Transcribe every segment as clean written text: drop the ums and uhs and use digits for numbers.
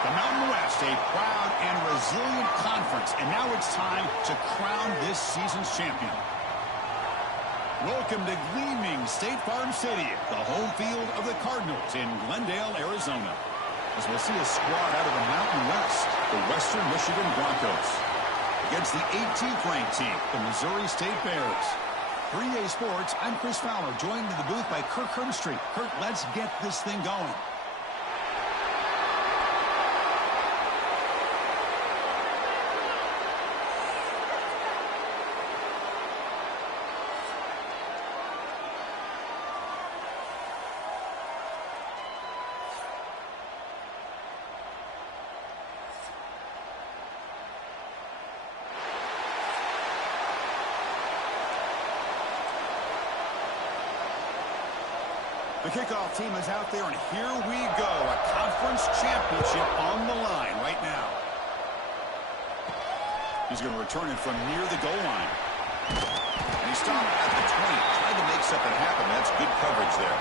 The Mountain West, a proud and resilient conference, and now it's time to crown this season's champion. Welcome to gleaming State Farm Stadium, the home field of the Cardinals in Glendale, Arizona. As we'll see a squad out of the Mountain West, the Western Michigan Broncos, against the 18th ranked team, the Missouri State Bears. 3A Sports, I'm Chris Fowler, joined in the booth by Kirk Herbstreit. Kirk, let's get this thing going. The kickoff team is out there, and here we go. A conference championship on the line right now. He's going to return it from near the goal line. And he stopped at the 20. Tried to make something happen. That's good coverage there.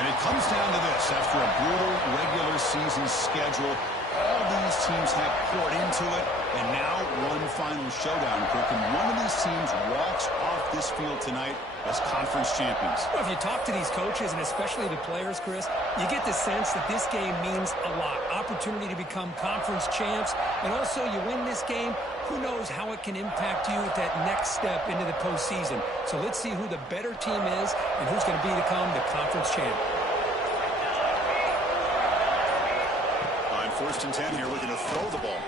And it comes down to this. After a brutal regular season schedule, all these teams have poured into it, and now one final showdown, Kirk. And one of these teams walks off this field tonight as conference champions. Well, if you talk to these coaches, and especially the players, Chris, you get the sense that this game means a lot. Opportunity to become conference champs, and also you win this game, who knows how it can impact you at that next step into the postseason. So let's see who the better team is and who's going to become the conference champ. On 1st and 10 here, looking to throw the ball.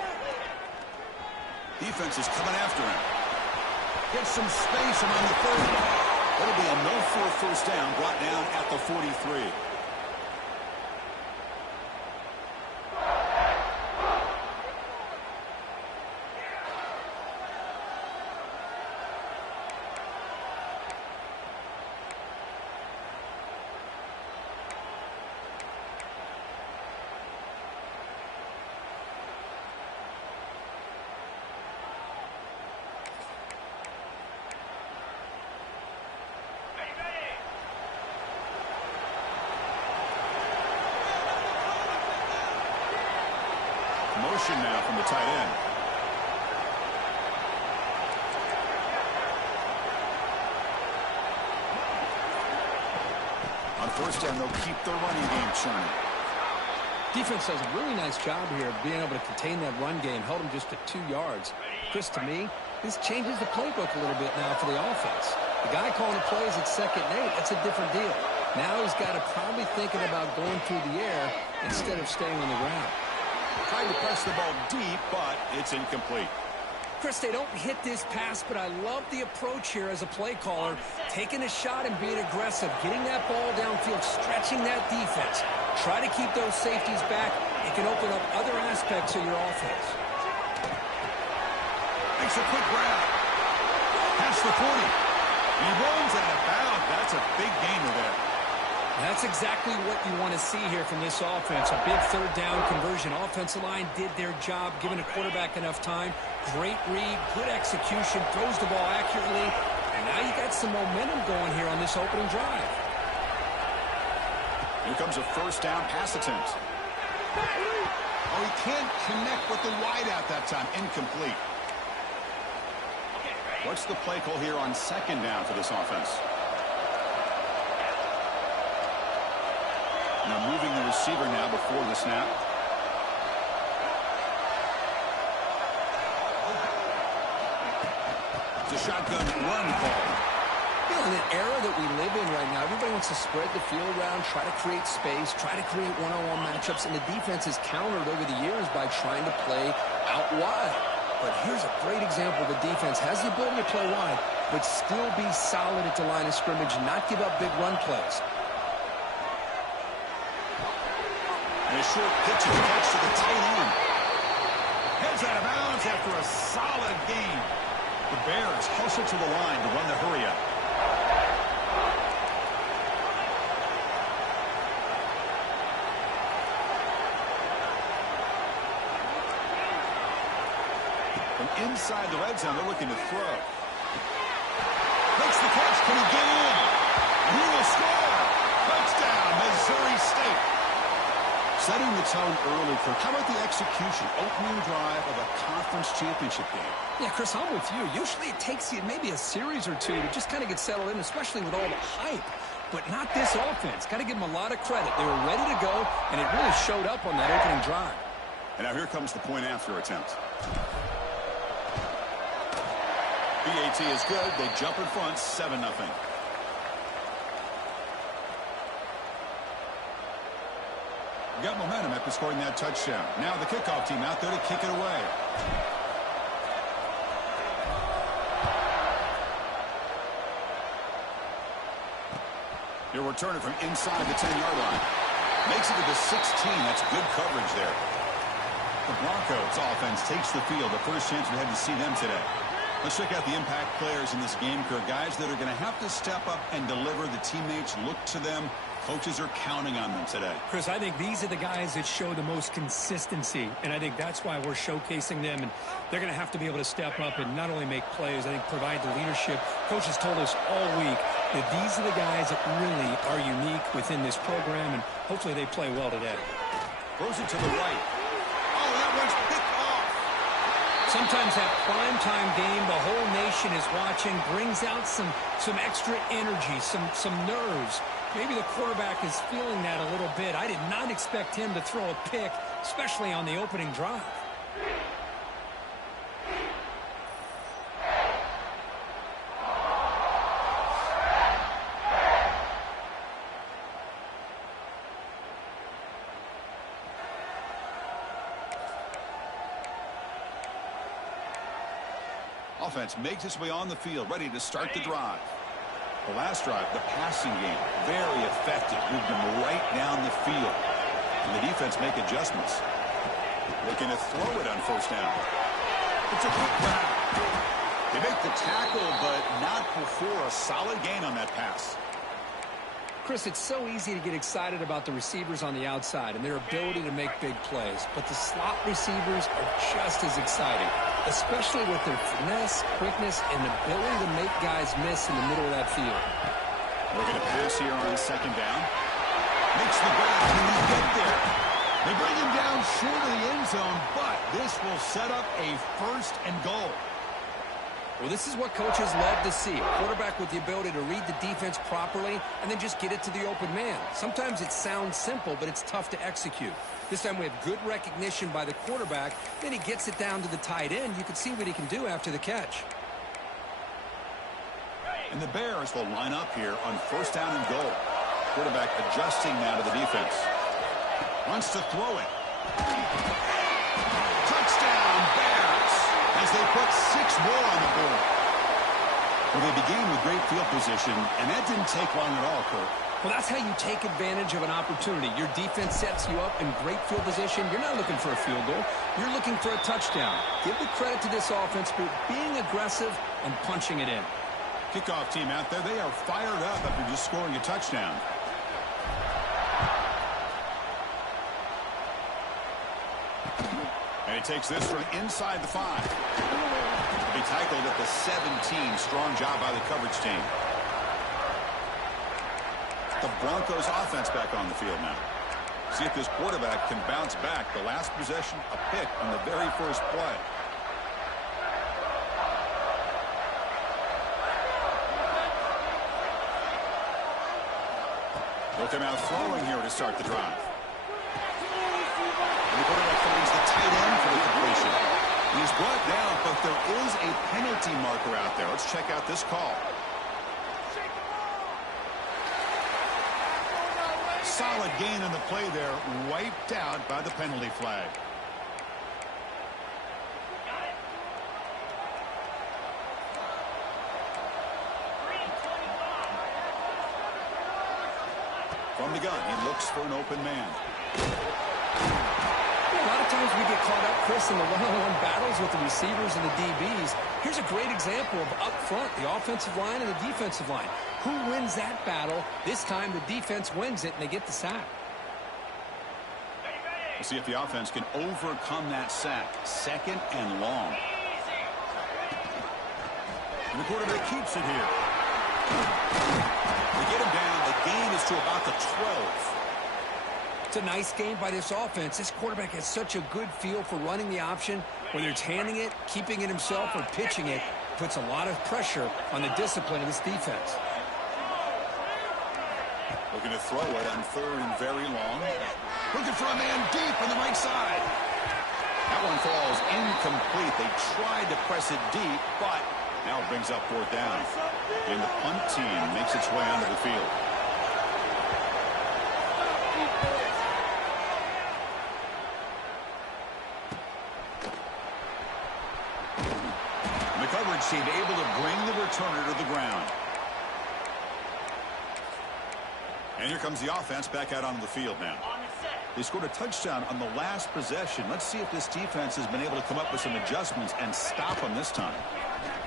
Defense is coming after him. Gets some space around the 30. That'll be a no for a first down, brought down at the 43. Motion now from the tight end. On 1st down, they'll keep their running game churning. Defense does a really nice job here of being able to contain that run game, held them just to 2 yards. Chris, to me, this changes the playbook a little bit now for the offense. The guy calling the plays at 2nd and 8, that's a different deal. Now he's got to probably thinking about going through the air instead of staying on the ground. Trying to press the ball deep, but it's incomplete. Chris, they don't hit this pass, but I love the approach here as a play caller. Taking a shot and being aggressive, getting that ball downfield, stretching that defense. Try to keep those safeties back. It can open up other aspects of your offense. Makes a quick grab. Past the 40. He rolls out of bounds. That's a big gainer there. That's exactly what you want to see here from this offense. A big 3rd down conversion. Offensive line did their job, giving a quarterback enough time. Great read, good execution, throws the ball accurately. And now you got some momentum going here on this opening drive. Here comes a 1st down pass attempt. Oh, he can't connect with the wideout that time. Incomplete. What's the play call here on 2nd down for this offense? Now moving the receiver now before the snap. It's a shotgun run call. You know, in an era that we live in right now, everybody wants to spread the field around, try to create space, try to create one-on-one matchups, and the defense has countered over the years by trying to play out wide. But here's a great example. The defense has the ability to play wide, but still be solid at the line of scrimmage, not give up big run plays. And a short pitch and catch to the tight end. Heads out of bounds after a solid gain. The Bears hustle to the line to run the hurry-up. From inside the red zone, they're looking to throw. Makes the catch. Can he get in? And he will score. Touchdown, Missouri State. Setting the tone early, Kirk. How about the execution? Opening drive of a conference championship game. Yeah, Chris, I'm with you. Usually it takes you maybe a series or two to just kind of get settled in, especially with all the hype. But not this offense. Got to give them a lot of credit. They were ready to go, and it really showed up on that opening drive. And now here comes the point after attempt. BAT is good. They jump in front, 7-0. Got momentum after scoring that touchdown. Now the kickoff team out there to kick it away. He'll return it from inside the 10-yard line. Makes it to the 16. That's good coverage there. The Broncos offense takes the field. The first chance we had to see them today. Let's check out the impact players in this game, Kirk. Guys that are going to have to step up and deliver. The teammates look to them. Coaches are counting on them today. Chris, I think these are the guys that show the most consistency, and I think that's why we're showcasing them, and they're going to have to be able to step up and not only make plays, I think provide the leadership. Coaches told us all week that these are the guys that really are unique within this program, and hopefully they play well today. Throws it to the right. Oh, that one's picked off. Sometimes that primetime game, the whole nation is watching, brings out some extra energy, some nerves. Maybe the quarterback is feeling that a little bit. I did not expect him to throw a pick, especially on the opening drive. Offense makes its way on the field, ready to start the drive. The last drive, the passing game, very effective. Moved them right down the field. And the defense make adjustments. Looking to throw it on first down. It's a quick grab. They make the tackle, but not before a solid gain on that pass. Chris, it's so easy to get excited about the receivers on the outside and their ability to make big plays. But the slot receivers are just as exciting, especially with their finesse, quickness, and ability to make guys miss in the middle of that field. Looking to pass here on second down. Makes the grab. Can he get there? They bring him down short of the end zone, but this will set up a first and goal. Well, this is what coaches love to see. A quarterback with the ability to read the defense properly and then just get it to the open man. Sometimes it sounds simple, but it's tough to execute. This time we have good recognition by the quarterback. Then he gets it down to the tight end. You can see what he can do after the catch. And the Bears will line up here on first down and goal. Quarterback adjusting now to the defense. Wants to throw it. Touchdown, Bears, as they put 6 more on the board. Well, they began with great field position, and that didn't take long at all, Kirk. Well, that's how you take advantage of an opportunity. Your defense sets you up in great field position. You're not looking for a field goal. You're looking for a touchdown. Give the credit to this offense for being aggressive and punching it in. Kickoff team out there, they are fired up after just scoring a touchdown. And he takes this from inside the 5. To be tackled at the 17. Strong job by the coverage team. The Broncos offense back on the field now. See if this quarterback can bounce back. The last possession, a pick on the very first play. They'll come out throwing here to start the drive. And the quarterback finds the tight end for the completion. He's brought down, but there is a penalty marker out there. Let's check out this call. Solid gain on the play there, wiped out by the penalty flag. From the gun, he looks for an open man. A lot of times we get caught up, Chris, in the one-on-one battles with the receivers and the DBs. Here's a great example of up front, the offensive line and the defensive line. Who wins that battle? This time the defense wins it, and they get the sack. We'll see if the offense can overcome that sack. Second and long. And the quarterback keeps it here. They get him down. The gain is to about the 12. It's a nice game by this offense. This quarterback has such a good feel for running the option. Whether it's handing it, keeping it himself, or pitching it, puts a lot of pressure on the discipline of this defense. Looking to throw it on third and very long. Looking for a man deep on the right side. That one falls incomplete. They tried to press it deep, but now it brings up fourth down. And the punt team makes its way onto the field. The coverage team able to bring the returner to the ground. And here comes the offense back out onto the field now. They scored a touchdown on the last possession. Let's see if this defense has been able to come up with some adjustments and stop them this time.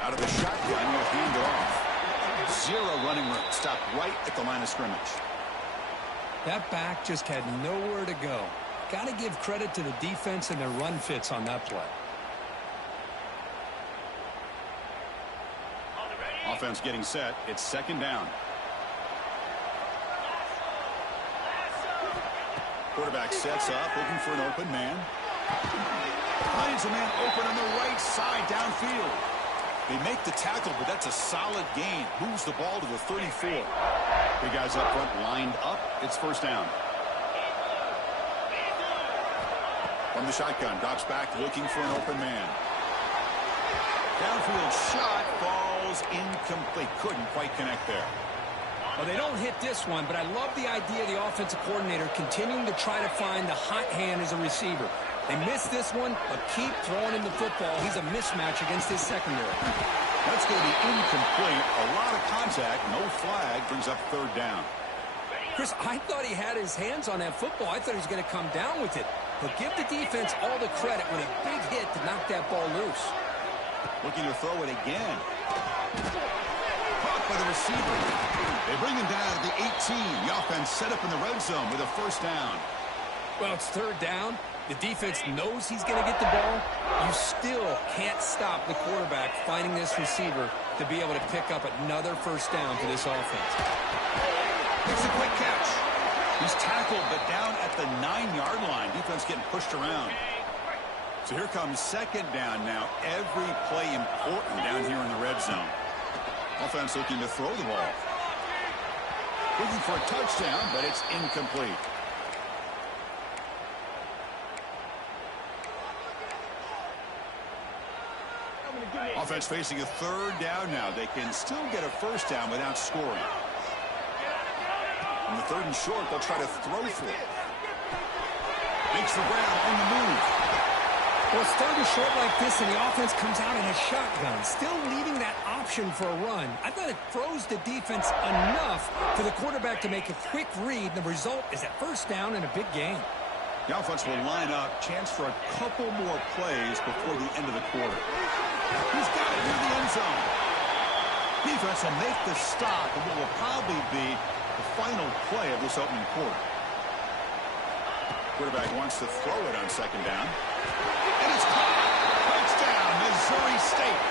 Out of the shotgun, he'll hand it off. Zero running room. Stopped right at the line of scrimmage. That back just had nowhere to go. Got to give credit to the defense and their run fits on that play. Offense getting set. It's second down. Quarterback sets up, looking for an open man. Finds a man open on the right side downfield. They make the tackle, but that's a solid gain. Moves the ball to the 34. Big guys up front lined up. It's first down. From the shotgun, drops back, looking for an open man. Downfield shot falls incomplete. Couldn't quite connect there. Well, they don't hit this one, but I love the idea of the offensive coordinator continuing to try to find the hot hand as a receiver. They missed this one, but keep throwing him the football. He's a mismatch against his secondary. That's going to be incomplete. A lot of contact, no flag, brings up third down. Chris, I thought he had his hands on that football. I thought he was going to come down with it. But give the defense all the credit with a big hit to knock that ball loose. Looking to throw it again. Caught by the receiver. They bring him down at the 18. The offense set up in the red zone with a first down. Well, it's third down. The defense knows he's going to get the ball. You still can't stop the quarterback finding this receiver to be able to pick up another first down for this offense. Makes a quick catch. He's tackled, but down at the 9-yard line. Defense getting pushed around. So here comes second down now. Every play important down here in the red zone. Offense looking to throw the ball. Looking for a touchdown, but it's incomplete. Offense facing a third down now. They can still get a first down without scoring. On the third and short, they'll try to throw for it. Makes the ground on the move. Well, it's third and short like this, and the offense comes out in a shotgun, still leaving that option for a run. I thought it froze the defense enough for the quarterback to make a quick read. The result is a first down and a big gain. The offense will line up. Chance for a couple more plays before the end of the quarter. He's got it near the end zone. Defense will make the stop, and what will probably be the final play of this opening quarter. Quarterback wants to throw it on second down. And it's caught. Touchdown, Missouri State.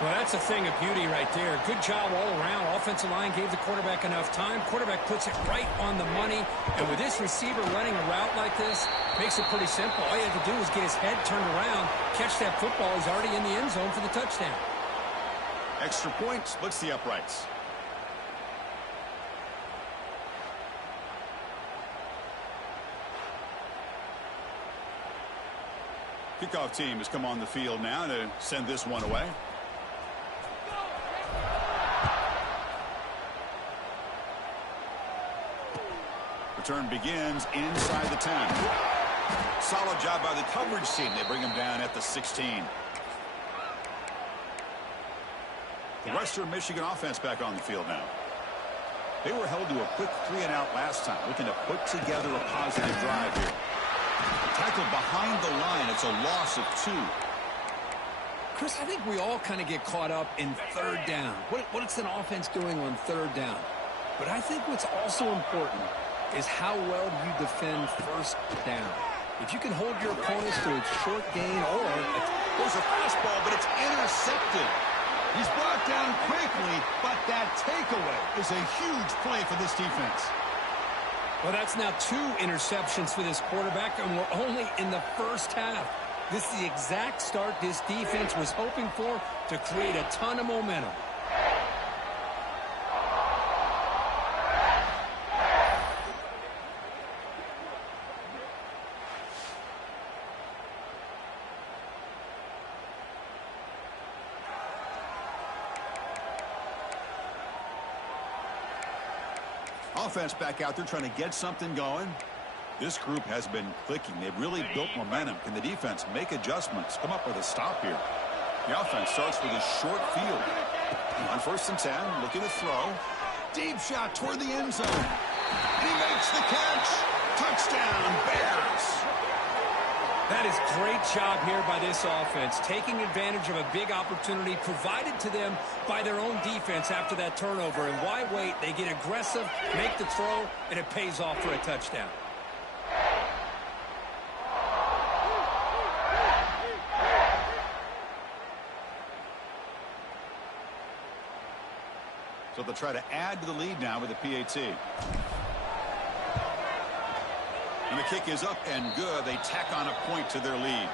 Well, that's a thing of beauty right there. Good job all around. Offensive line gave the quarterback enough time. Quarterback puts it right on the money. And with this receiver running a route like this, makes it pretty simple. All you have to do is get his head turned around, catch that football. He's already in the end zone for the touchdown. Extra point splits the uprights. Kickoff team has come on the field now to send this one away. Return begins inside the 10. Solid job by the coverage team. They bring him down at the 16. The Western Michigan offense back on the field now. They were held to a quick 3-and-out last time, looking to put together a positive drive here. Tackled behind the line. It's a loss of 2. Chris, I think we all kind of get caught up in third down. What's an offense doing on third down? But I think what's also important is how well you defend first down. If you can hold your opponents to a short gain or... There's a fastball, but it's intercepted. He's brought down quickly, but that takeaway is a huge play for this defense. Well, that's now 2 interceptions for this quarterback, and we're only in the first half. This is the exact start this defense was hoping for to create a ton of momentum. Offense back out there trying to get something going. This group has been clicking. They've really built momentum. Can the defense make adjustments? Come up with a stop here. The offense starts with a short field. On 1st and 10, looking to throw. Deep shot toward the end zone. And he makes the catch. Touchdown, Bears. That is great job here by this offense, taking advantage of a big opportunity provided to them by their own defense after that turnover. And why wait? They get aggressive, make the throw, and it pays off for a touchdown. So they'll try to add to the lead now with the PAT. And the kick is up and good. They tack on a point to their lead.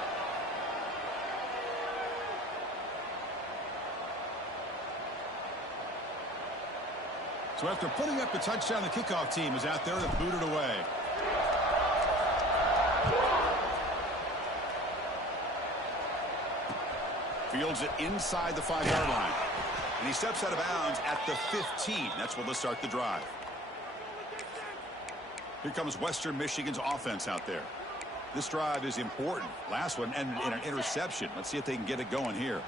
So after putting up the touchdown, the kickoff team is out there to boot it away. Fields it inside the 5-yard line. And he steps out of bounds at the 15. That's where they'll start the drive. Here comes Western Michigan's offense out there. This drive is important. Last one and an interception. Let's see if they can get it going here.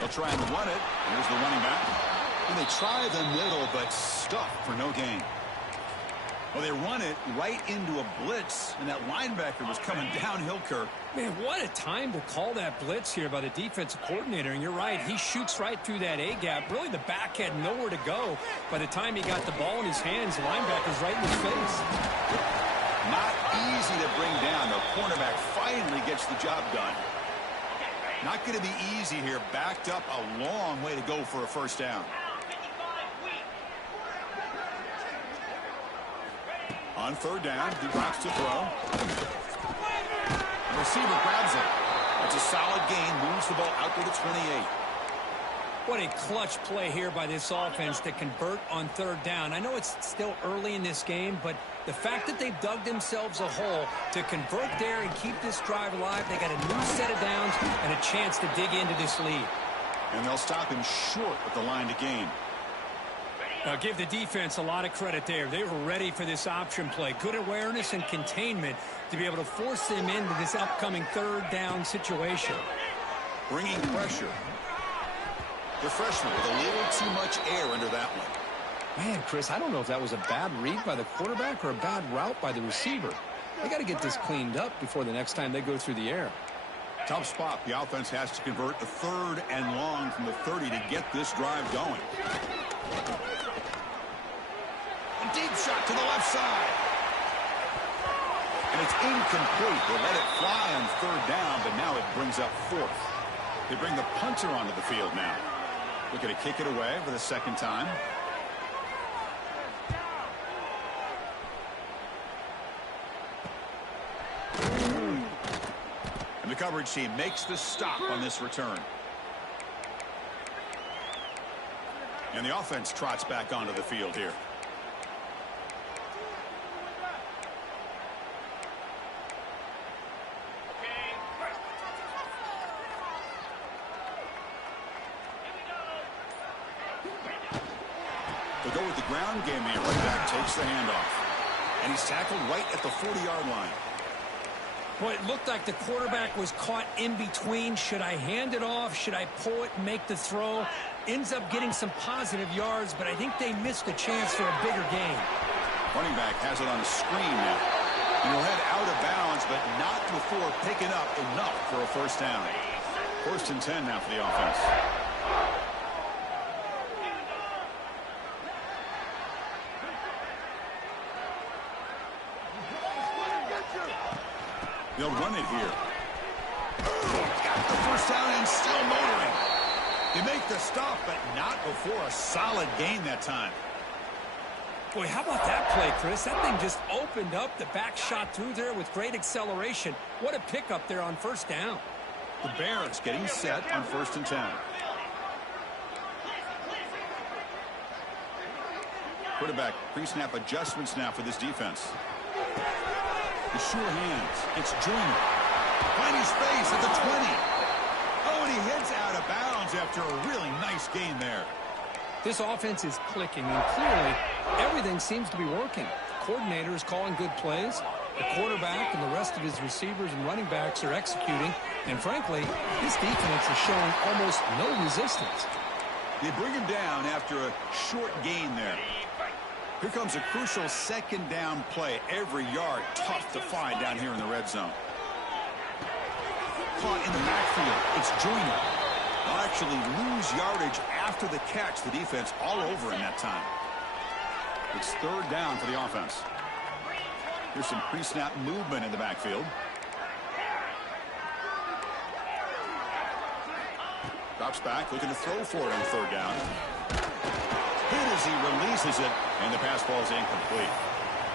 They'll try and run it. Here's the running back. And they try the middle, but stuffed for no gain. Well, they run it right into a blitz, and that linebacker was coming downhill, Kirk. Man, what a time to call that blitz here by the defensive coordinator. And you're right, he shoots right through that A-gap. Really, the back had nowhere to go. By the time he got the ball in his hands, the linebacker's right in his face. Not easy to bring down. The cornerback finally gets the job done. Not going to be easy here. Backed up a long way to go for a first down. On 3rd down, he drops to throw. The receiver grabs it. It's a solid gain, moves the ball out to the 28. What a clutch play here by this offense to convert on 3rd down. I know it's still early in this game, but the fact that they've dug themselves a hole to convert there and keep this drive alive, they got a new set of downs and a chance to dig into this lead. And they'll stop him short at the line to gain. Give the defense a lot of credit there. They were ready for this option play. Good awareness and containment to be able to force them into this upcoming 3rd down situation. Bringing pressure. The freshman with a little too much air under that one. Man, Chris, I don't know if that was a bad read by the quarterback or a bad route by the receiver. They got to get this cleaned up before the next time they go through the air. Tough spot. The offense has to convert a 3rd and long from the 30 to get this drive going. A deep shot to the left side. And it's incomplete. They let it fly on 3rd down, but now it brings up 4th. They bring the punter onto the field now. Looking to kick it away for the 2nd time. And the coverage team makes the stop on this return. And the offense trots back onto the field here. They'll go with the ground game here. Right back takes the handoff. And he's tackled right at the 40-yard line. Well, it looked like the quarterback was caught in between. Should I hand it off? Should I pull it and make the throw? Ends up getting some positive yards, but I think they missed a chance for a bigger gain. Running back has it on a screen now. And he'll head out of bounds, but not before picking up enough for a 1st down. 1st and 10 now for the offense. They'll run it here. first down and still motoring. They make the stop, but not before a solid gain that time. Boy, how about that play, Chris? That thing just opened up. The back shot through there with great acceleration. What a pickup there on first down. The Bears getting set on 1st and 10. Quarterback pre-snap adjustments now for this defense. The sure hands. It's Joyner. Finding space at the 20. Oh, and he heads out of bounds after a really nice gain there. This offense is clicking, and clearly everything seems to be working. The coordinator is calling good plays. The quarterback and the rest of his receivers and running backs are executing. And frankly, this defense is showing almost no resistance. They bring him down after a short gain there. Here comes a crucial second down play. Every yard tough to find down here in the red zone. Caught in the backfield. It's Joyner. They'll actually lose yardage after the catch. The defense all over in that time. It's 3rd down for the offense. Here's some pre-snap movement in the backfield. Drops back, looking to throw for it on 3rd down. Hit as he releases it, and the pass ball is incomplete.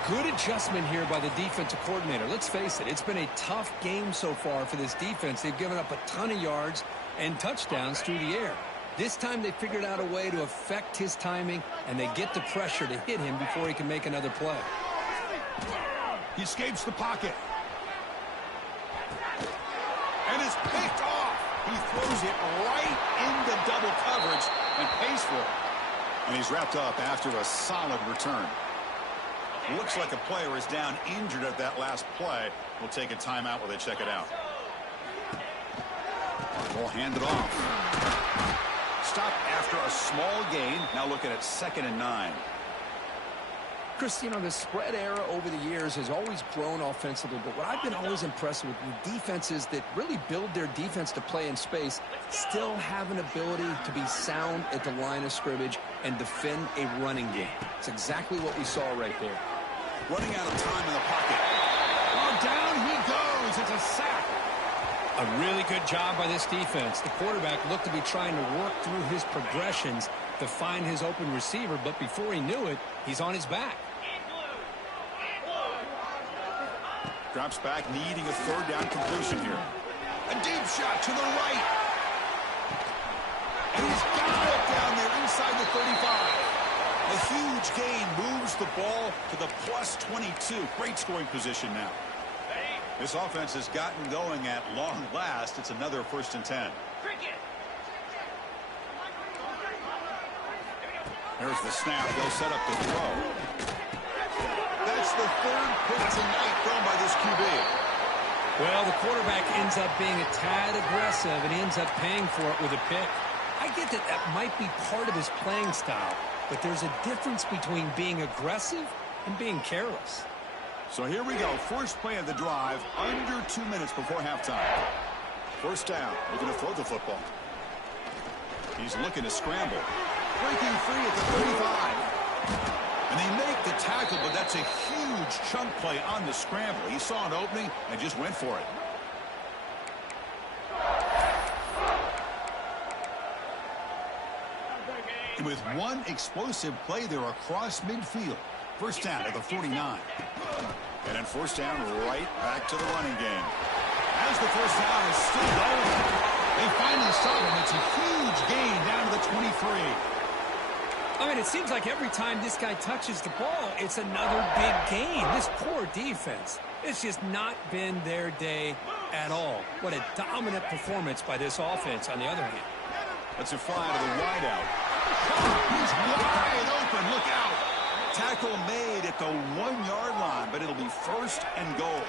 Good adjustment here by the defensive coordinator. Let's face it, it's been a tough game so far for this defense. They've given up a ton of yards and touchdowns through the air. This time they figured out a way to affect his timing, and they get the pressure to hit him before he can make another play. He escapes the pocket. And is picked off. He throws it right into double coverage and pays for it. And he's wrapped up after a solid return. Looks like a player is down injured at that last play. We'll take a timeout while they check it out. We'll hand it off. Stop after a small gain. Now looking at 2nd and 9. Chris, you know, the spread era over the years has always grown offensively, but what I've been always impressed with defenses that really build their defense to play in space still have an ability to be sound at the line of scrimmage and defend a running game. It's exactly what we saw right there. Running out of time in the pocket. Oh, down he goes. It's a sack. A really good job by this defense. The quarterback looked to be trying to work through his progressions to find his open receiver, but before he knew it, he's on his back. Drops back, needing a 3rd down completion here. A deep shot to the right. And he's got it down there inside the 35. A huge gain moves the ball to the +22. Great scoring position now. This offense has gotten going at long last. It's another 1st and 10. There's the snap. They'll set up the throw. That's the 3rd pick tonight thrown by this QB. Well, the quarterback ends up being a tad aggressive, and he ends up paying for it with a pick. I get that that might be part of his playing style, but there's a difference between being aggressive and being careless. So here we go. First play of the drive, under 2 minutes before halftime. 1st down, looking to throw the football. He's looking to scramble. Breaking free at the 35. And they make the tackle, but that's a huge chunk play on the scramble. He saw an opening and just went for it. And with one explosive play there across midfield. 1st down at the 49. And then 1st down right back to the running game. As the 1st down is still going, they finally stop him. It's a huge gain down to the 23. I mean, it seems like every time this guy touches the ball, it's another big gain. This poor defense, it's just not been their day at all. What a dominant performance by this offense on the other hand. That's a fly to the wideout. He's wide open. Look out. Tackle made at the 1-yard line, but it'll be 1st and goal.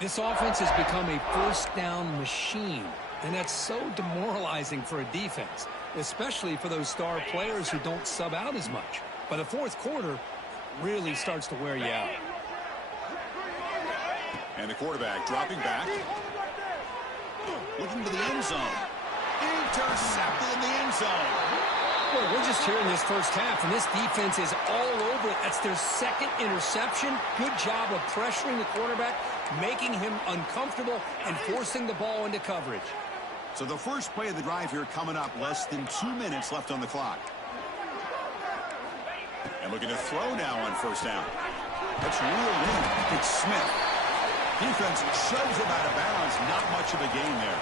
This offense has become a 1st down machine, and that's so demoralizing for a defense, especially for those star players who don't sub out as much. By the 4th quarter, really starts to wear you out. And the quarterback dropping back. Looking to the end zone. Intercepted in the end zone. Well, we're just here in this 1st half, and this defense is all over it. That's their 2nd interception. Good job of pressuring the quarterback, making him uncomfortable, and forcing the ball into coverage. So the first play of the drive here coming up, less than 2 minutes left on the clock. And looking to throw now on first down. That's real in. It's Smith. Defense shoves him out of bounds. Not much of a gain there.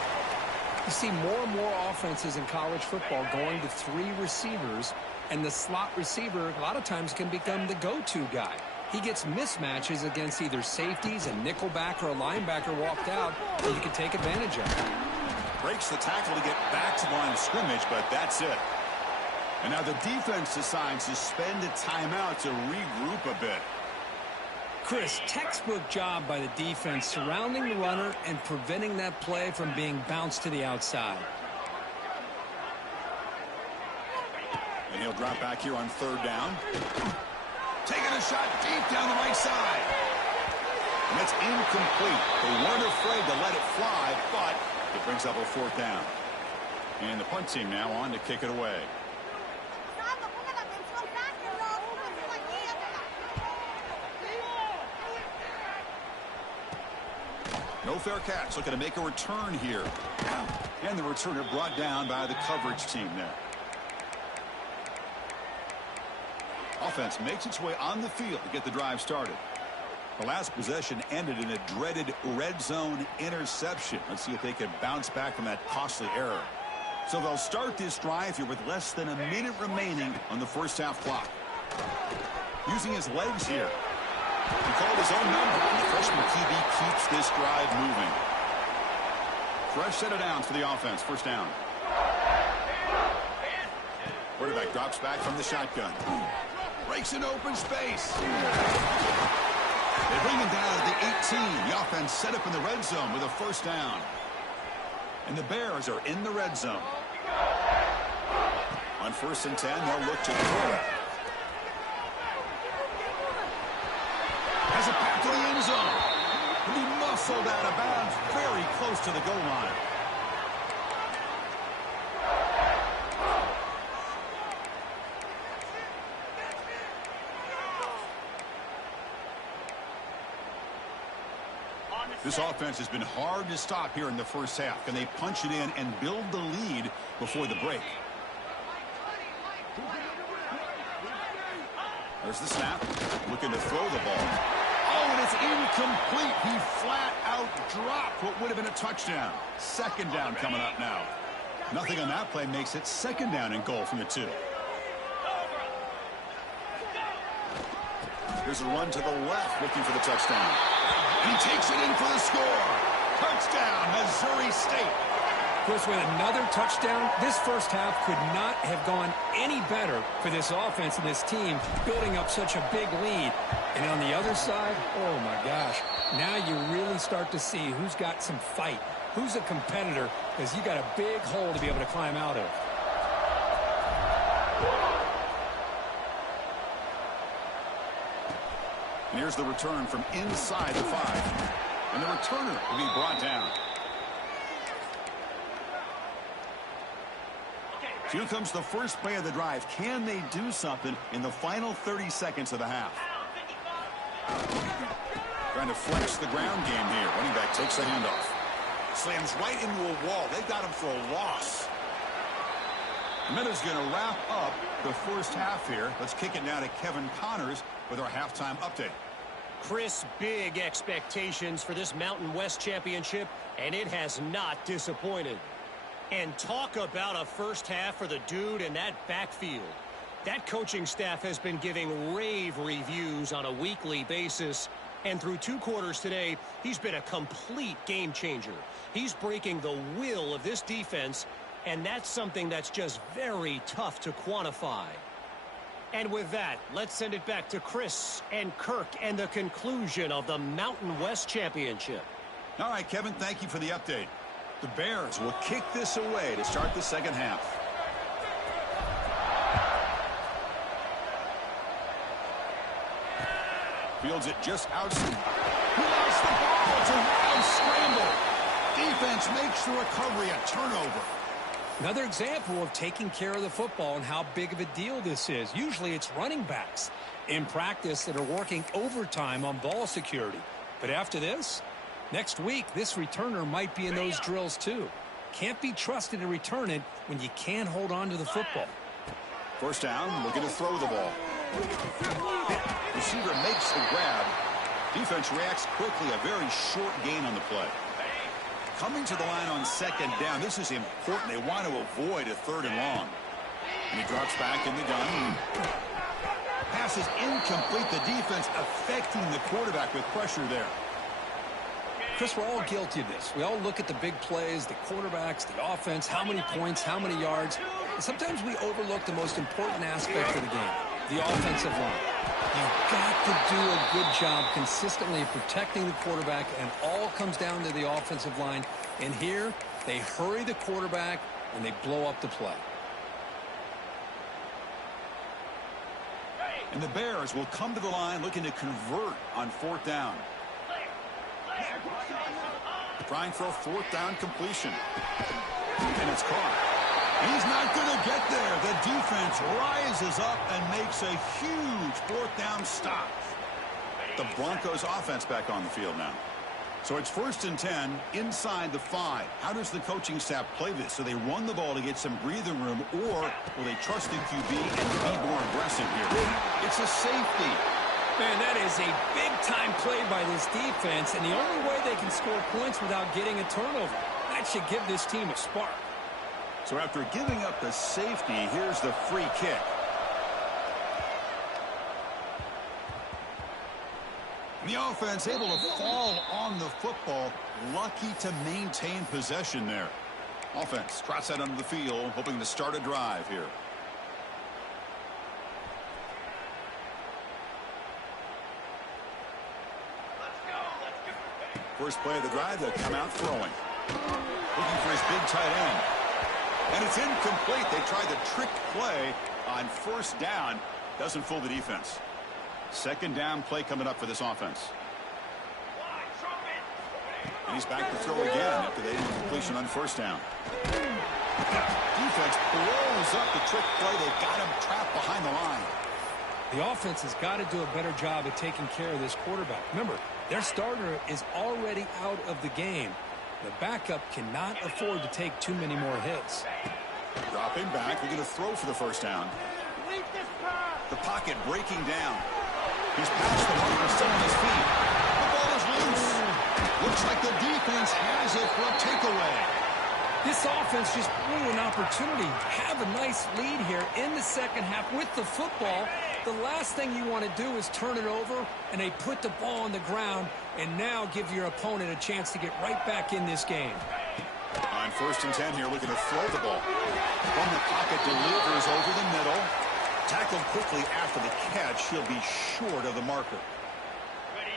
You see more and more offenses in college football going to 3 receivers, and the slot receiver a lot of times can become the go-to guy. He gets mismatches against either safeties, a nickelback, or a linebacker walked out that you can take advantage of. Breaks the tackle to get back to the line of scrimmage, but that's it. And now the defense decides to spend a timeout to regroup a bit. Chris, textbook job by the defense surrounding the runner and preventing that play from being bounced to the outside. And he'll drop back here on third down. Taking a shot deep down the right side. And that's incomplete. They weren't afraid to let it fly, but it brings up a fourth down. And the punt team now on to kick it away. No fair catch. Looking to make a return here. And the returner brought down by the coverage team there. Offense makes its way on the field to get the drive started. The last possession ended in a dreaded red zone interception. Let's see if they can bounce back from that costly error. So they'll start this drive here with less than a minute remaining on the first half clock. Using his legs here. He called his own number, and the freshman QB keeps this drive moving. Fresh set of downs for the offense. First down. Quarterback drops back from the shotgun. Breaks in open space. They bring him down at the 18. The offense set up in the red zone with a first down. And the Bears are in the red zone. On 1st and 10, they'll look to throw. Has it back to the end zone. And he muscled out of bounds very close to the goal line. This offense has been hard to stop here in the first half. Can they punch it in and build the lead before the break? There's the snap. Looking to throw the ball. Oh, and it's incomplete. He flat out dropped what would have been a touchdown. Second down coming up now. Nothing on that play makes it second down and goal from the 2. Here's a run to the left looking for the touchdown. And he takes it in for the score. Touchdown, Missouri State. Chris, with another touchdown, this first half could not have gone any better for this offense and this team, building up such a big lead. And on the other side, oh my gosh, now you really start to see who's got some fight, who's a competitor, because you got a big hole to be able to climb out of. And here's the return from inside the 5. And the returner will be brought down. Here comes the first play of the drive. Can they do something in the final 30 seconds of the half? Trying to flex the ground game here. Running back takes the handoff. Slams right into a wall. They got him for a loss. Minutes going to wrap up the first half here. Let's kick it now to Kevin Connors with our halftime update. Chris, big expectations for this Mountain West Championship, and it has not disappointed. And talk about a first half for the dude in that backfield. That coaching staff has been giving rave reviews on a weekly basis. And through 2 quarters today, he's been a complete game changer. He's breaking the will of this defense, and that's something that's just very tough to quantify. And with that, let's send it back to Chris and Kirk and the conclusion of the Mountain West Championship. All right, Kevin, thank you for the update. The Bears will kick this away to start the second half. Fields it just outside. He lost the ball. It's a wild scramble. Defense makes the recovery a turnover. Another example of taking care of the football and how big of a deal this is. Usually it's running backs in practice that are working overtime on ball security. But after this, next week, this returner might be in those drills too. can't be trusted to return it when you can't hold on to the football. First down, looking to throw the ball. Receiver makes the grab. Defense reacts quickly, a very short gain on the play. Coming to the line on second down, this is important. They want to avoid a third and long. And he drops back in the gun. Pass is incomplete. The defense affecting the quarterback with pressure there. Chris, we're all guilty of this. We all look at the big plays, the quarterbacks, the offense, how many points, how many yards. And sometimes we overlook the most important aspect of the game, the offensive line. You've got to do a good job consistently protecting the quarterback, and all comes down to the offensive line. And here, they hurry the quarterback, and they blow up the play. And the Bears will come to the line looking to convert on fourth down. Trying for a fourth down completion. And it's caught. He's not going to get there. The defense rises up and makes a huge fourth down stop. The Broncos offense back on the field now. So it's 1st and 10 inside the 5. How does the coaching staff play this? So they run the ball to get some breathing room, or will they trust the QB and be more aggressive here? It's a safety. Man, that is a big-time play by this defense, and the only way they can score points without getting a turnover. That should give this team a spark. So after giving up the safety, here's the free kick. The offense able to fall on the football, lucky to maintain possession there. Offense trots that onto the field, hoping to start a drive here. First play of the drive, they'll come out throwing. Looking for his big tight end. And it's incomplete. They tried the trick play on first down. Doesn't fool the defense. Second down play coming up for this offense. And he's back to throw again after they did completion on first down. Defense blows up the trick play. They've got him trapped behind the line. The offense has got to do a better job at taking care of this quarterback. Remember, their starter is already out of the game. The backup cannot afford to take too many more hits. Dropping back, we're going to throw for the first down. The pocket breaking down. He's past the marker, still on his feet. The ball is loose. Looks like the defense has it for a takeaway. This offense just blew an opportunity. Have a nice lead here in the second half with the football. The last thing you want to do is turn it over, and they put the ball on the ground and now give your opponent a chance to get right back in this game. On 1st and 10 here, looking to throw the ball. From the pocket, delivers over the middle. Tackled quickly after the catch. He'll be short of the marker.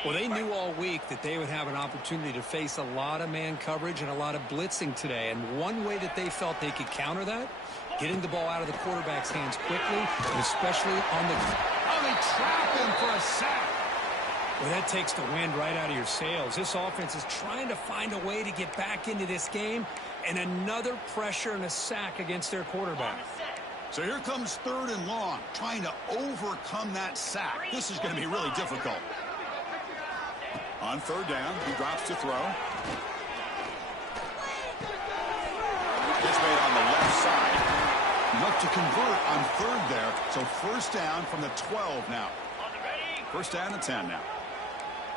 Well, they knew all week that they would have an opportunity to face a lot of man coverage and a lot of blitzing today. And one way that they felt they could counter that, getting the ball out of the quarterback's hands quickly, and especially on the... Oh, they trap him for a sack. Well, that takes the wind right out of your sails. This offense is trying to find a way to get back into this game, and another pressure and a sack against their quarterback. So here comes 3rd and long, trying to overcome that sack. This is going to be really difficult. On 3rd down, he drops to throw. Gets made on the left side. Enough to convert on 3rd there. So first down from the 12 now. First down and 10 now.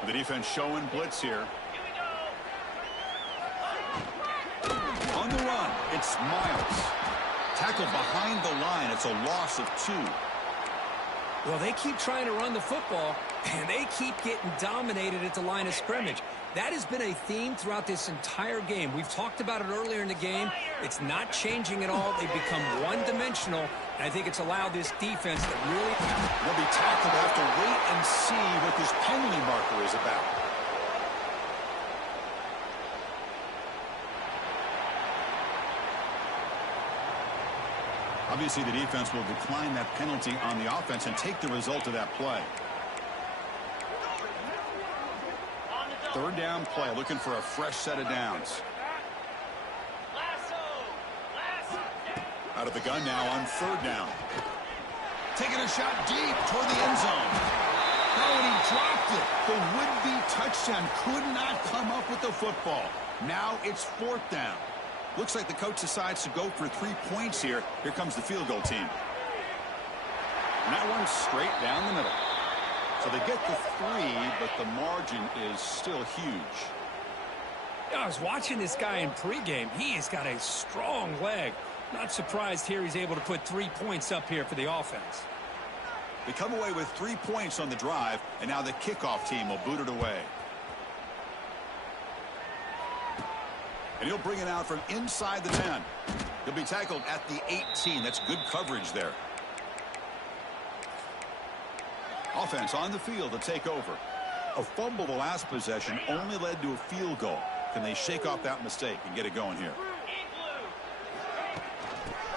The defense showing blitz here. On the run, it's Miles. Tackled behind the line. It's a loss of 2. Well, they keep trying to run the football, and they keep getting dominated at the line of scrimmage. That has been a theme throughout this entire game. We've talked about it earlier in the game. It's not changing at all. They've become one-dimensional, and I think it's allowed this defense to really... They'll be tackled. They'll have to wait and see what this penalty marker is about. Obviously, the defense will decline that penalty on the offense and take the result of that play. 3rd down play, looking for a fresh set of downs. Out of the gun now on 3rd down. Taking a shot deep toward the end zone. Oh, and he dropped it. The would-be touchdown could not come up with the football. Now it's 4th down. Looks like the coach decides to go for 3 points here. Here comes the field goal team. And that one's straight down the middle. So they get the 3, but the margin is still huge. I was watching this guy in pregame. He has got a strong leg. Not surprised here he's able to put 3 points up here for the offense. They come away with 3 points on the drive, and now the kickoff team will boot it away. And he'll bring it out from inside the 10. He'll be tackled at the 18. That's good coverage there. Offense on the field to take over. A fumble the last possession only led to a field goal. Can they shake off that mistake and get it going here?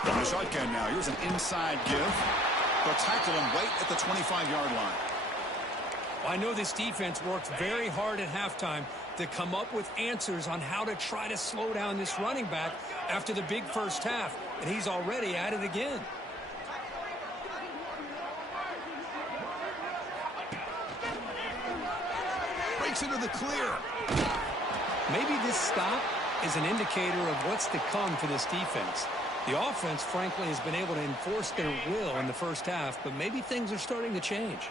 From the shotgun now. Here's an inside give. They'll tackle him right at the 25-yard line. Well, I know this defense worked very hard at halftime to come up with answers on how to try to slow down this running back after the big first half, and he's already at it again. Breaks into the clear. Maybe this stop is an indicator of what's to come for this defense. The offense, frankly, has been able to enforce their will in the first half, but maybe things are starting to change.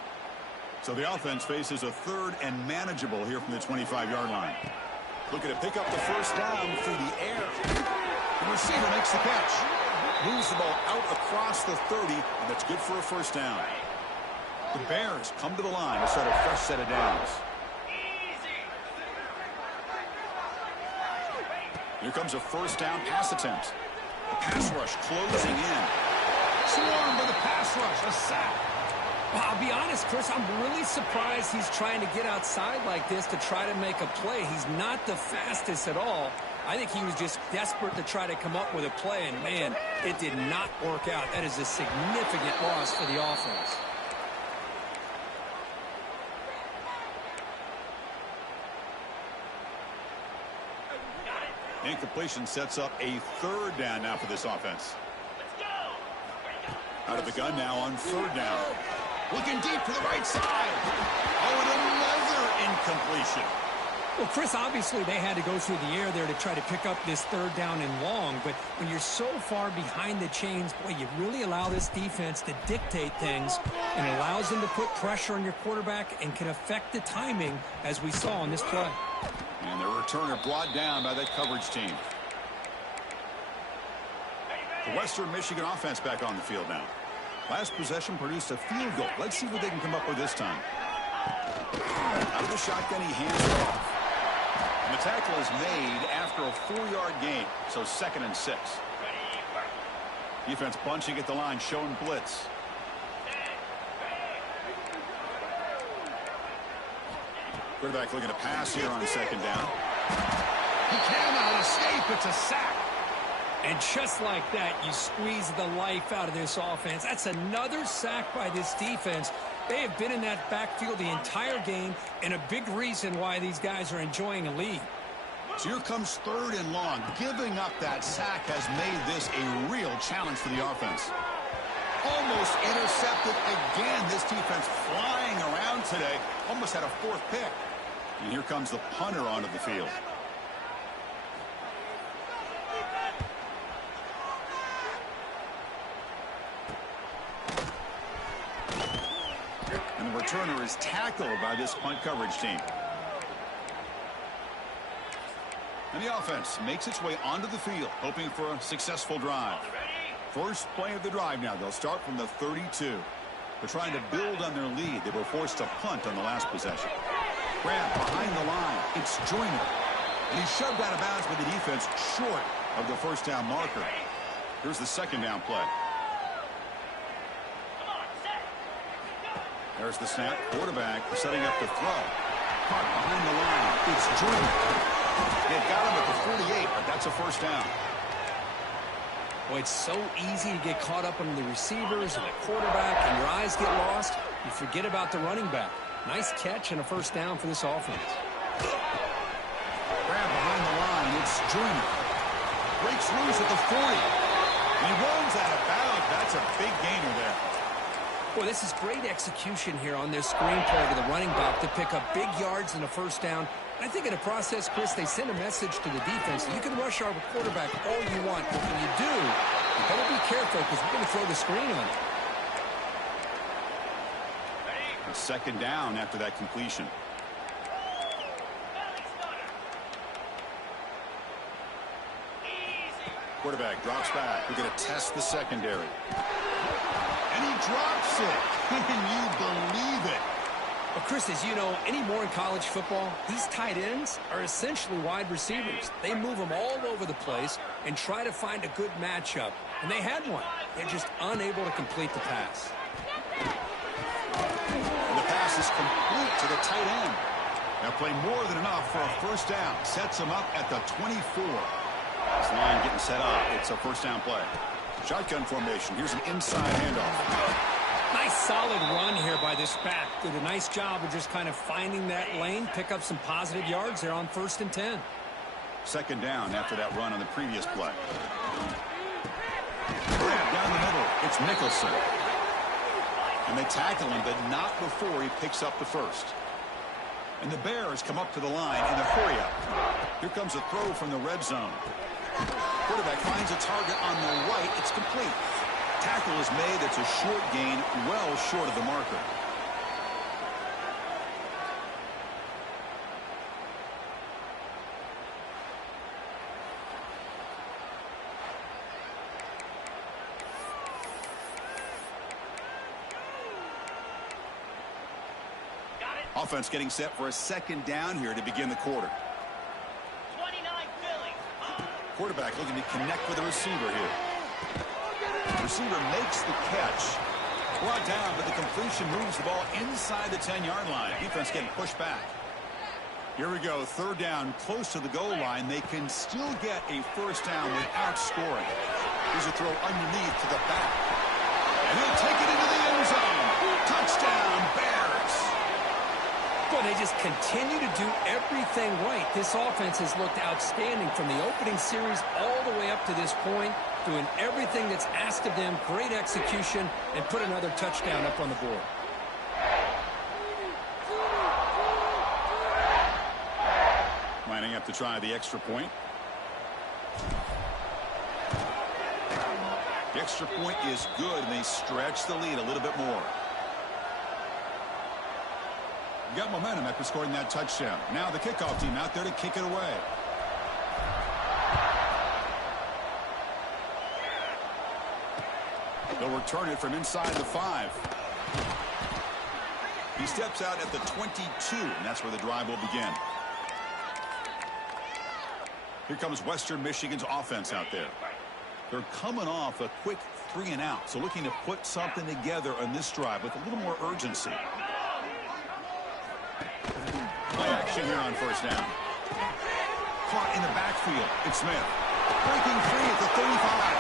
So the offense faces a 3rd and manageable here from the 25-yard line. Looking to pick up the first down through the air. The receiver makes the catch. Moves the ball out across the 30, and that's good for a first down. The Bears come to the line to start a fresh set of downs. Here comes a first down pass attempt. The pass rush closing in. Swarmed by the pass rush. A sack. Well, I'll be honest, Chris, I'm really surprised he's trying to get outside like this to try to make a play. He's not the fastest at all. I think he was just desperate to try to come up with a play, and, man, it did not work out. That is a significant loss for the offense. Incompletion sets up a 3rd down now for this offense. Out of the gun now on 3rd down. Looking deep to the right side. Oh, and another incompletion. Well, Chris, obviously they had to go through the air there to try to pick up this 3rd down and long, but when you're so far behind the chains, boy, you really allow this defense to dictate things, and it allows them to put pressure on your quarterback and can affect the timing, as we saw on this play. And the returner brought down by that coverage team. The Western Michigan offense back on the field now. Last possession produced a field goal. Let's see what they can come up with this time. Out of the shotgun, he hands it off. And the tackle is made after a 4-yard gain, so 2nd and 6. Defense bunching at the line, showing blitz. Quarterback looking to pass here on 2nd down. He cannot escape. It's a sack. And just like that, you squeeze the life out of this offense. That's another sack by this defense. They have been in that backfield the entire game, and a big reason why these guys are enjoying a lead. So here comes 3rd and long. Giving up that sack has made this a real challenge for the offense. Almost intercepted again. This defense flying around today. Almost had a 4th pick. And here comes the punter onto the field. And the returner is tackled by this punt coverage team. And the offense makes its way onto the field, hoping for a successful drive. First play of the drive now. They'll start from the 32. They're trying to build on their lead. They were forced to punt on the last possession. Grab behind the line. It's Joyner. And he's shoved out of bounds by the defense short of the first down marker. Here's the 2nd down play. There's the snap. Quarterback setting up the throw. Caught behind the line. It's Joyner. They've got him at the 48, but that's a first down. Boy, it's so easy to get caught up on the receivers and the quarterback, and your eyes get lost. You forget about the running back. Nice catch and a first down for this offense. Grab behind the line. It's Joyner. Breaks loose at the 40. And he runs out of bounds. That's a big gainer there. Boy, this is great execution here on this screen play to the running back to pick up big yards and a first down I think in the process, Chris, they send a message to the defense. You can rush our quarterback all you want, but when you do, you better be careful because we're going to throw the screen on it. A second down after that completion. Quarterback drops back. We're going to test the secondary. And he drops it. Can you believe it? But Chris, as you know, anymore in college football, these tight ends are essentially wide receivers. They move them all over the place and try to find a good matchup. And they had one. They're just unable to complete the pass. And the pass is complete to the tight end. Now play more than enough for a first down. Sets him up at the 24. This line getting set up. It's a first down play. Shotgun formation. Here's an inside handoff. Nice solid run here by this back. Did a nice job of just kind of finding that lane, pick up some positive yards there on 1st and 10. Second down after that run on the previous play. Down the middle, it's Nicholson. And they tackle him, but not before he picks up the first. And the Bears come up to the line in the hurry-up. Here comes a throw from the red zone. Quarterback finds a target on the right. It's complete. Tackle is made. It's a short gain, well short of the marker. Offense getting set for a second down here to begin the quarter. 29 Philly. Quarterback looking to connect with the receiver here. Receiver makes the catch. Brought down, but the completion moves the ball inside the 10-yard line. Defense getting pushed back. Here we go. Third down, close to the goal line. They can still get a first down without scoring. Here's a throw underneath to the back. And he'll take it into the end zone. Touchdown, Bears. Boy, they just continue to do everything right. This offense has looked outstanding from the opening series all the way up to this point, doing everything that's asked of them, great execution, and put another touchdown up on the board. Lining up to try the extra point. The extra point is good, and they stretch the lead a little bit more. Got momentum after scoring that touchdown. Now the kickoff team out there to kick it away. They'll return it from inside the 5. He steps out at the 22, and that's where the drive will begin. Here comes Western Michigan's offense out there. They're coming off a quick 3-and-out, so looking to put something together on this drive with a little more urgency. Play action here on first down. Caught in the backfield. It's Smith. Breaking free at the 35.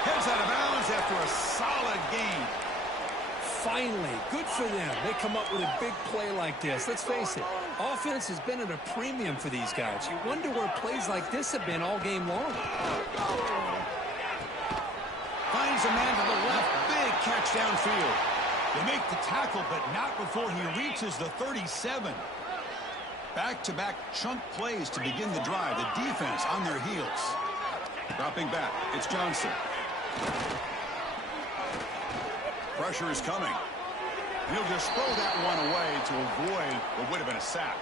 Heads out of bounds after a solid gain. Finally, good for them. They come up with a big play like this. Let's face it, offense has been at a premium for these guys. You wonder where plays like this have been all game long. Finds a man to the left. Big catch downfield. They make the tackle, but not before he reaches the 37. Back-to-back chunk plays to begin the drive. The defense on their heels. Dropping back, it's Johnson. Pressure is coming. And he'll just throw that one away to avoid what would have been a sack.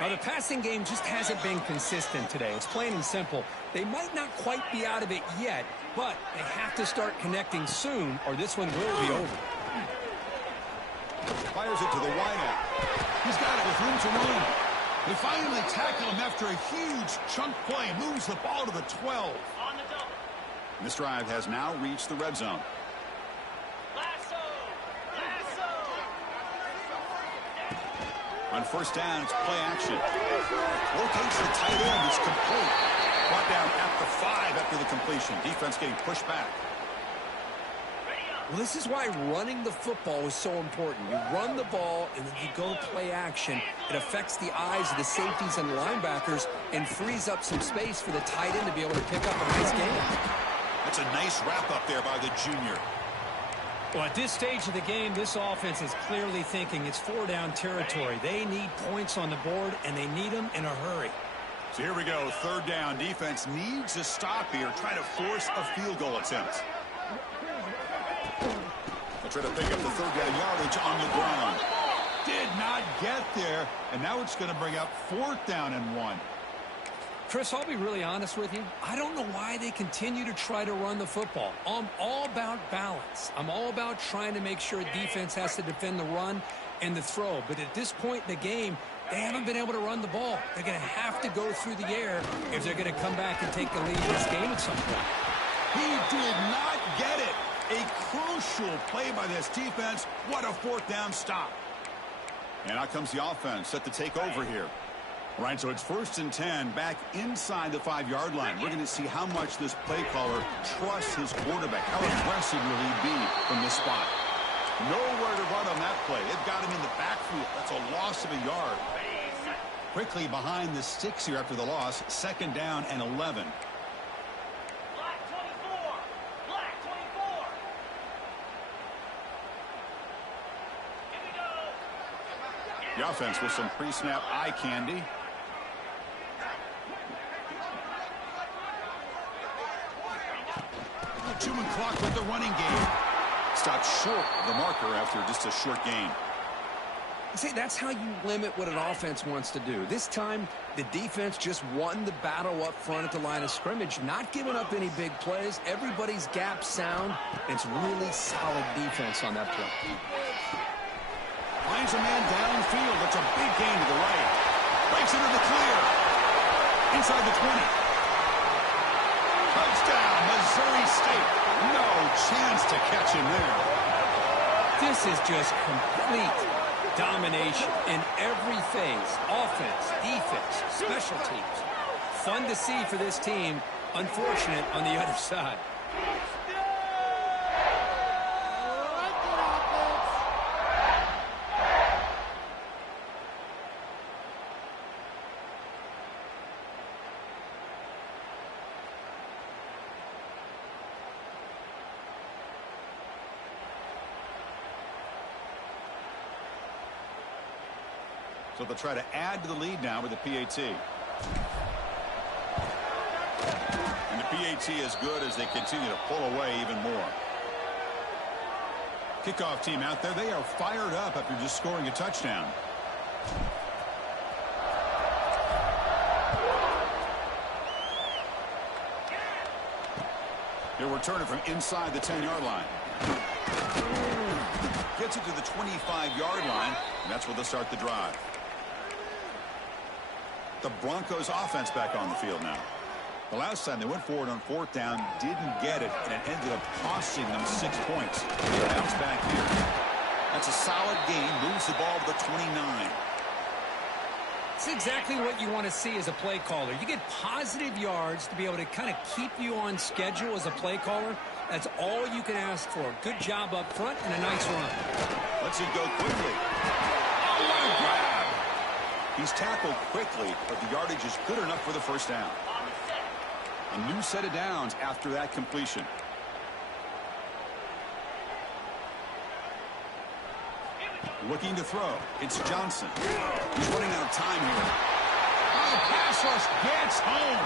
Now, the passing game just hasn't been consistent today. It's plain and simple. They might not quite be out of it yet, but they have to start connecting soon, or this one will be over. Fires it to the wideout. He's got it with room to run. They finally tackle him after a huge chunk play. Moves the ball to the 12. And this drive has now reached the red zone. On first down, it's play action. Locates the tight end. It's complete. Brought down at the 5 after the completion. Defense getting pushed back. Well, this is why running the football is so important. You run the ball, and then you go play action. It affects the eyes of the safeties and linebackers and frees up some space for the tight end to be able to pick up a nice game. That's a nice wrap up there by the junior. Well, at this stage of the game, this offense is clearly thinking it's four-down territory. They need points on the board, and they need them in a hurry. So here we go, third down. Defense needs to stop here, try to force a field goal attempt. They'll try to pick up the third down yardage on the ground. Did not get there, and now it's going to bring up fourth down and 1. Chris, I'll be really honest with you. I don't know why they continue to try to run the football. I'm all about balance. I'm all about trying to make sure defense has to defend the run and the throw. But at this point in the game, they haven't been able to run the ball. They're going to have to go through the air if they're going to come back and take the lead in this game at some point. He did not get it. A crucial play by this defense. What a fourth down stop. And out comes the offense set to take over here. Right, so it's 1st and 10 back inside the 5-yard line. We're going to see how much this play caller trusts his quarterback. How aggressive will he be from this spot? Nowhere to run on that play. It got him in the backfield. That's a loss of a yard. Quickly behind the sticks here after the loss. 2nd down and 11. Black 24. Black 24. Here we go. The offense with some pre-snap eye candy. Chewing clock with the running game. Stopped short of the marker after just a short gain. See, that's how you limit what an offense wants to do. This time, the defense just won the battle up front at the line of scrimmage, not giving up any big plays. Everybody's gap sound. It's really solid defense on that play. Finds a man downfield. That's a big gain to the right. Breaks into the clear. Inside the 20. Touchdown, Missouri State. No chance to catch him there. This is just complete domination in every phase. Offense, defense, special teams. Fun to see for this team. Unfortunate on the other side. So they'll try to add to the lead now with the PAT. And the PAT is good as they continue to pull away even more. Kickoff team out there. They are fired up after just scoring a touchdown. They'll return it from inside the 10-yard line. Gets it to the 25-yard line, and that's where they'll start the drive. The Broncos offense back on the field now. The last time they went forward on fourth down, didn't get it, and it ended up costing them 6 points. They bounce back here. That's a solid gain. Moves the ball to the 29. It's exactly what you want to see as a play caller. You get positive yards to be able to kind of keep you on schedule as a play caller. That's all you can ask for. Good job up front and a nice run. Lets it go quickly. Oh, what a grab! He's tackled quickly, but the yardage is good enough for the first down. A new set of downs after that completion. Looking to throw. It's Johnson. He's running out of time here. Oh, the pass rush gets home.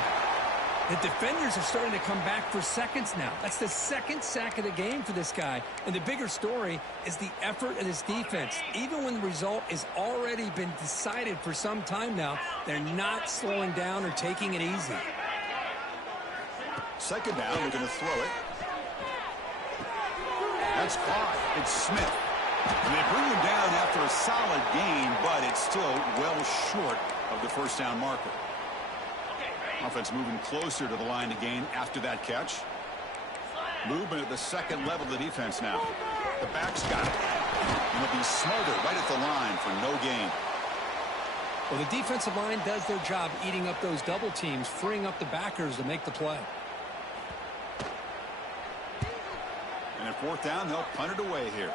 The defenders are starting to come back for seconds now. That's the second sack of the game for this guy. And the bigger story is the effort of this defense. Even when the result has already been decided for some time now, they're not slowing down or taking it easy. Second down, they're going to throw it. That's caught. It's Smith. And they bring him down after a solid gain, but it's still well short of the first down marker. Offense moving closer to the line to gain after that catch. Movement at the second level of the defense now. The back's got it. And it'll be smothered right at the line for no gain. Well, the defensive line does their job eating up those double teams, freeing up the backers to make the play. And at fourth down, they'll punt it away here.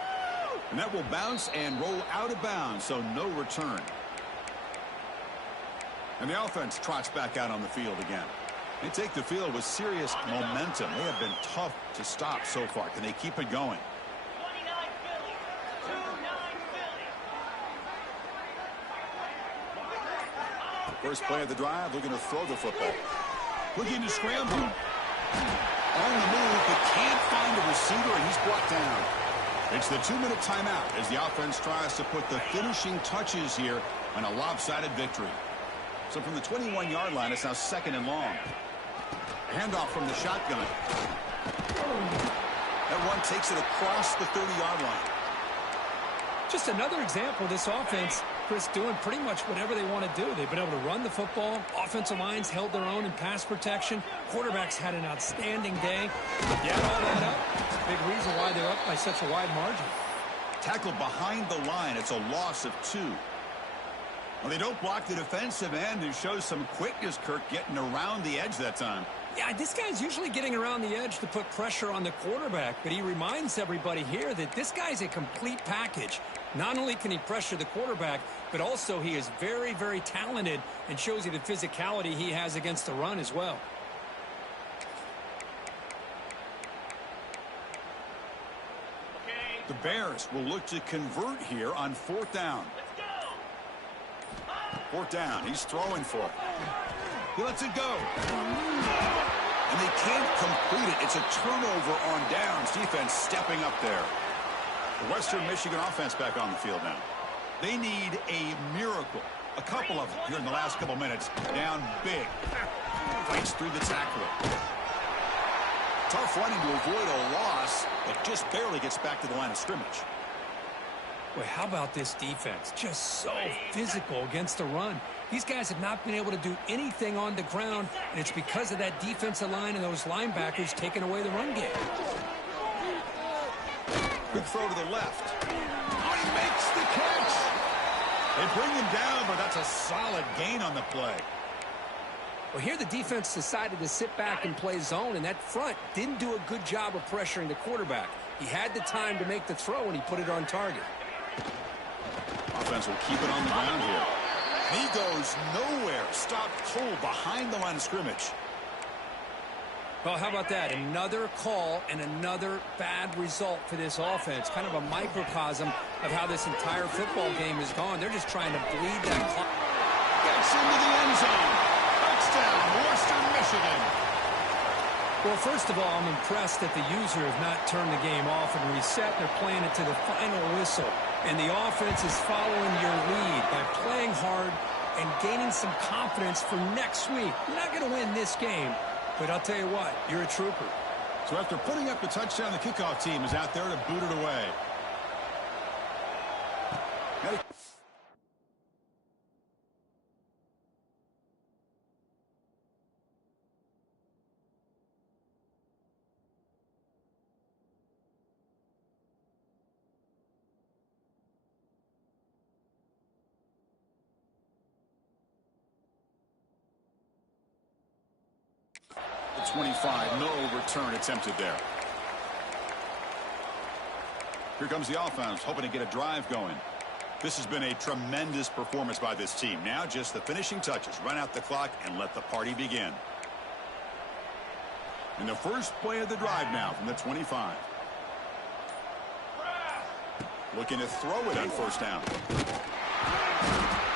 And that will bounce and roll out of bounds, so no return. And the offense trots back out on the field again. They take the field with serious momentum. They have been tough to stop so far. Can they keep it going? First play of the drive, looking to throw the football. Looking to scramble. On the move, but can't find a receiver, and he's brought down. It's the 2-minute timeout as the offense tries to put the finishing touches here on a lopsided victory. So from the 21-yard line, it's now 2nd and long. Handoff from the shotgun. That one takes it across the 30-yard line. Just another example of this offense, Chris, doing pretty much whatever they want to do. They've been able to run the football. Offensive lines held their own in pass protection. Quarterbacks had an outstanding day. You add all that up, it's a big reason why they're up by such a wide margin. Tackled behind the line. It's a loss of 2. Well, they don't block the defensive end and show some quickness, Kirk, getting around the edge that time. Yeah, this guy's usually getting around the edge to put pressure on the quarterback, but he reminds everybody here that this guy's a complete package. Not only can he pressure the quarterback, but also he is very, very talented and shows you the physicality he has against the run as well. The Bears will look to convert here on 4th down. 4th down. He's throwing for it. He lets it go. And they can't complete it. It's a turnover on downs. Defense stepping up there. The Western Michigan offense back on the field now. They need a miracle. A couple of them here in the last couple minutes. Down big. Fights through the tackle. Tough running to avoid a loss, but just barely gets back to the line of scrimmage. Boy, how about this defense? Just so physical against the run. These guys have not been able to do anything on the ground, and it's because of that defensive line and those linebackers taking away the run game. Good throw to the left. Oh, he makes the catch. They bring him down, but that's a solid gain on the play. Well, here the defense decided to sit back and play zone, and that front didn't do a good job of pressuring the quarterback. He had the time to make the throw, and he put it on target. Offense will keep it on the ground here. He goes nowhere. Stop cold behind the line of scrimmage. Well, how about that? Another call and another bad result for this offense. Kind of a microcosm of how this entire football game has gone. They're just trying to bleed that clock. Gets into the end zone. Touchdown, Western Michigan. Well, first of all, I'm impressed that the user has not turned the game off and reset. They're playing it to the final whistle. And the offense is following your lead by playing hard and gaining some confidence for next week. You're not going to win this game, but I'll tell you what, you're a trooper. So after putting up the touchdown, the kickoff team is out there to boot it away. The 25, no return attempted there. Here comes the offense, hoping to get a drive going. This has been a tremendous performance by this team. Now just the finishing touches. Run out the clock and let the party begin. And the first play of the drive now from the 25. Looking to throw it on 1st down.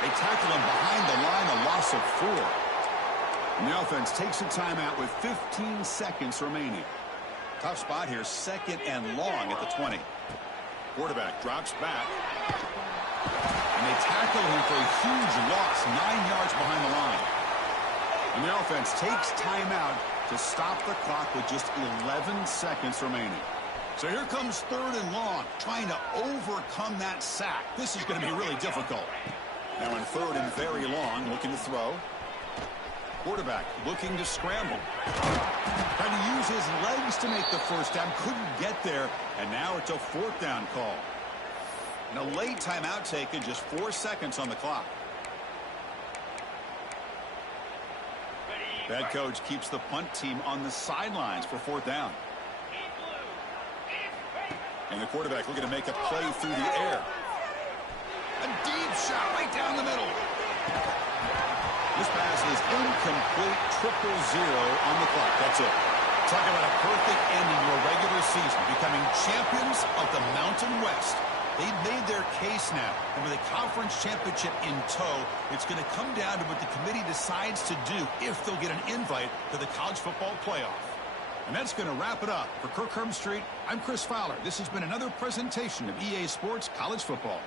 They tackle him behind the line, a loss of 4. And the offense takes a timeout with 15 seconds remaining. Tough spot here, 2nd and long at the 20. Quarterback drops back. And they tackle him for a huge loss, 9 yards behind the line. And the offense takes timeout to stop the clock with just 11 seconds remaining. So here comes 3rd and long, trying to overcome that sack. This is going to be really difficult. Now in 3rd and very long, looking to throw. Quarterback looking to scramble. Trying to use his legs to make the 1st down. Couldn't get there. And now it's a 4th down call. And a late timeout taken, just 4 seconds on the clock. Head coach keeps the punt team on the sidelines for 4th down. And the quarterback looking to make a play through the air. A deep shot right down the middle. This pass is incomplete, 0-0 on the clock. That's it. Talk about a perfect ending to a regular season, becoming champions of the Mountain West. They've made their case now. And with a conference championship in tow, it's going to come down to what the committee decides to do if they'll get an invite to the college football playoff. And that's going to wrap it up. For Kirk Street, I'm Chris Fowler. This has been another presentation of EA Sports College Football.